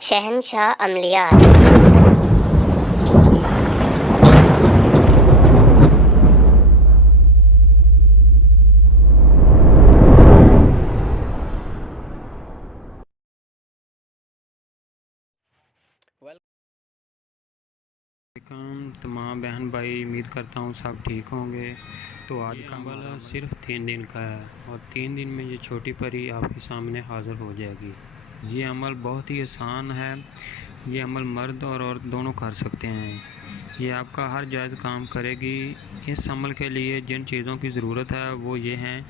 शहंशाह अमलियात। तमाम बहन भाई, उम्मीद करता हूँ सब ठीक होंगे। तो आज का अमल सिर्फ 3 दिन का है और 3 दिन में ये छोटी परी आपके सामने हाज़िर हो जाएगी। ये अमल बहुत ही आसान है। ये अमल मर्द और औरत दोनों कर सकते हैं। ये आपका हर जायज़ काम करेगी। इस अमल के लिए जिन चीज़ों की ज़रूरत है वो ये हैं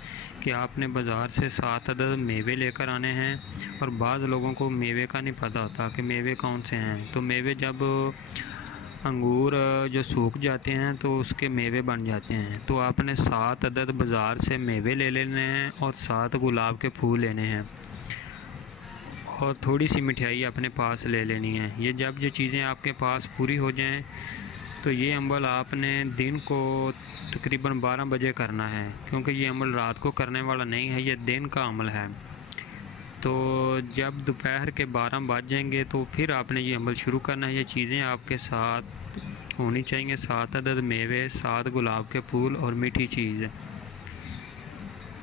कि आपने बाज़ार से 7 अदद मेवे लेकर आने हैं। और बाज़ लोगों को मेवे का नहीं पता होता कि मेवे कौन से हैं। तो मेवे जब अंगूर जो सूख जाते हैं तो उसके मेवे बन जाते हैं। तो आपने 7 अदद बाज़ार से मेवे ले लेने हैं और 7 गुलाब के फूल लेने हैं और थोड़ी सी मिठाई अपने पास ले लेनी है। ये चीज़ें आपके पास पूरी हो जाएं तो ये अमल आपने दिन को तकरीबन 12 बजे करना है, क्योंकि ये अमल रात को करने वाला नहीं है, ये दिन का अमल है। तो जब दोपहर के 12 बज जाएंगे तो फिर आपने ये अमल शुरू करना है। ये चीज़ें आपके साथ होनी चाहिए: 7 अदद मेवे, 7 गुलाब के फूल और मीठी चीज़।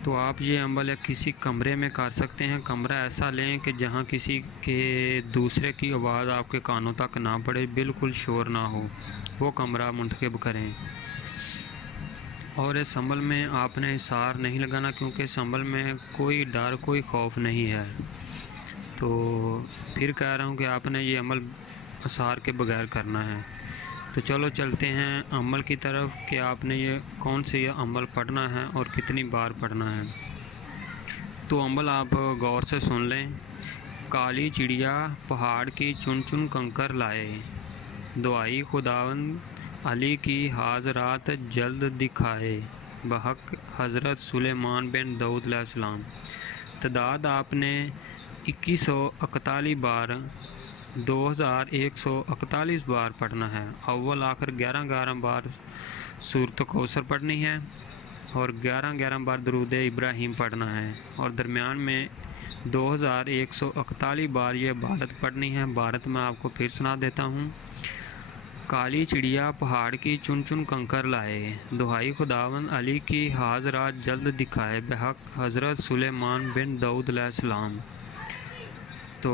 तो आप ये अमल किसी कमरे में कर सकते हैं। कमरा ऐसा लें कि जहाँ किसी के दूसरे की आवाज़ आपके कानों तक ना पड़े, बिल्कुल शोर ना हो, वो कमरा मुंतखब करें। और इस अमल में आपने हिसार नहीं लगाना, क्योंकि इस अमल में कोई डर, कोई खौफ नहीं है। तो फिर कह रहा हूँ कि आपने ये अमल हिसार के बगैर करना है। तो चलो चलते हैं अमल की तरफ कि आपने ये कौन से ये अमल पढ़ना है और कितनी बार पढ़ना है। तो अमल आप गौर से सुन लें। काली चिड़िया पहाड़ की चुन चुन कंकर लाए, दुआई खुदावंद अली की हाज़रात जल्द दिखाए, बहक हज़रत सुलेमान बिन दाऊद अलैहिस्सलाम। तादाद आपने 2141 बार, 2141 बार पढ़ना है। अव्वल आखिर 11-11 बार सूरत कौसर पढ़नी है और 11-11 बार दरूद इब्राहिम पढ़ना है और दरमियान में 2141 बार ये भारत पढ़नी है। भारत में आपको फिर सुना देता हूँ। काली चिड़िया पहाड़ की चुन चुन कंकर लाए, दुहाई खुदावन अली की हाज़रात जल्द दिखाए, बेहक हज़रत सुलेमान बिन दाऊद अलैहिस्सलाम। तो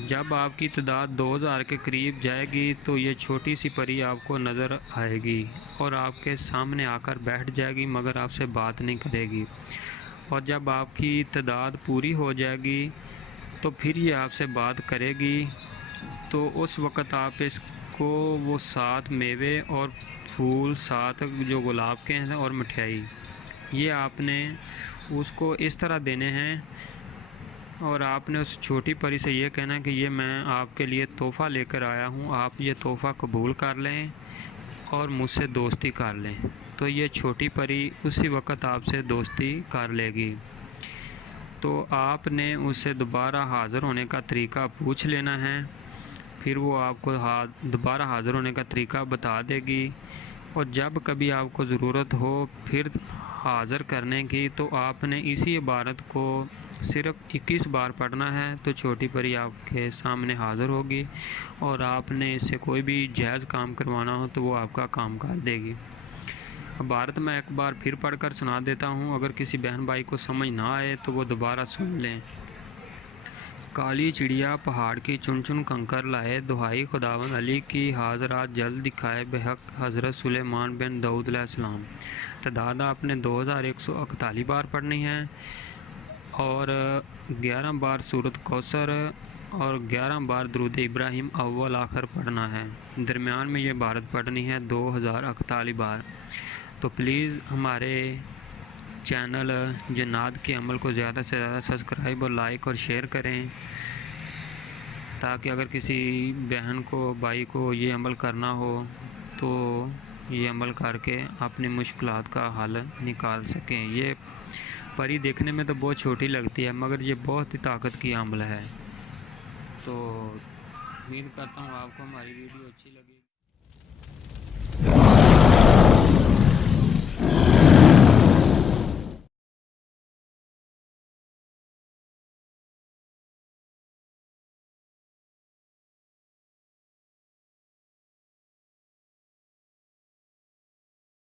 जब आपकी तादाद 2000 के करीब जाएगी तो ये छोटी सी परी आपको नज़र आएगी और आपके सामने आकर बैठ जाएगी, मगर आपसे बात नहीं करेगी। और जब आपकी तादाद पूरी हो जाएगी तो फिर ये आपसे बात करेगी। तो उस वक़्त आप इसको वो 7 मेवे और फूल, 7 जो गुलाब के हैं और मिठाई, ये आपने उसको इस तरह देने हैं और आपने उस छोटी परी से ये कहना है कि ये मैं आपके लिए तोहफ़ा लेकर आया हूँ, आप ये तोहफ़ा कबूल कर लें और मुझसे दोस्ती कर लें। तो ये छोटी परी उसी वक़्त आपसे दोस्ती कर लेगी। तो आपने उससे दोबारा हाज़िर होने का तरीका पूछ लेना है, फिर वो आपको दोबारा हाज़िर होने का तरीका बता देगी। और जब कभी आपको ज़रूरत हो फिर हाज़िर करने की, तो आपने इसी इबारत को सिर्फ़ 21 बार पढ़ना है। तो छोटी परी आपके सामने हाज़िर होगी और आपने इससे कोई भी जायज़ काम करवाना हो तो वो आपका काम कर देगी। अब भारत में एक बार फिर पढ़कर सुना देता हूँ, अगर किसी बहन भाई को समझ ना आए तो वो दोबारा सुन लें। काली चिड़िया पहाड़ की चुन चुन कंकर लाए, दुहाई खुदावन अली की हाज़रात जल्द दिखाए, बेहक हज़रत सुलेमान बिन दाऊद अलैहिस्सलाम। तादाद आपने 2141 बार पढ़नी है और 11 बार सूरत कौसर और 11 बार दरूद इब्राहिम अव्वल आखिर पढ़ना है। दरमियान में ये भारत पढ़नी है 2041 बार। तो प्लीज़ हमारे चैनल जन्नात के अमल को ज़्यादा से ज़्यादा सब्सक्राइब और लाइक और शेयर करें, ताकि अगर किसी बहन को, भाई को ये अमल करना हो तो ये अमल करके अपनी मुश्किलात का हल निकाल सकें। ये परी देखने में तो बहुत छोटी लगती है, मगर ये बहुत ही ताकत की अमल है। तो उम्मीद करता हूँ आपको हमारी वीडियो अच्छी लगी।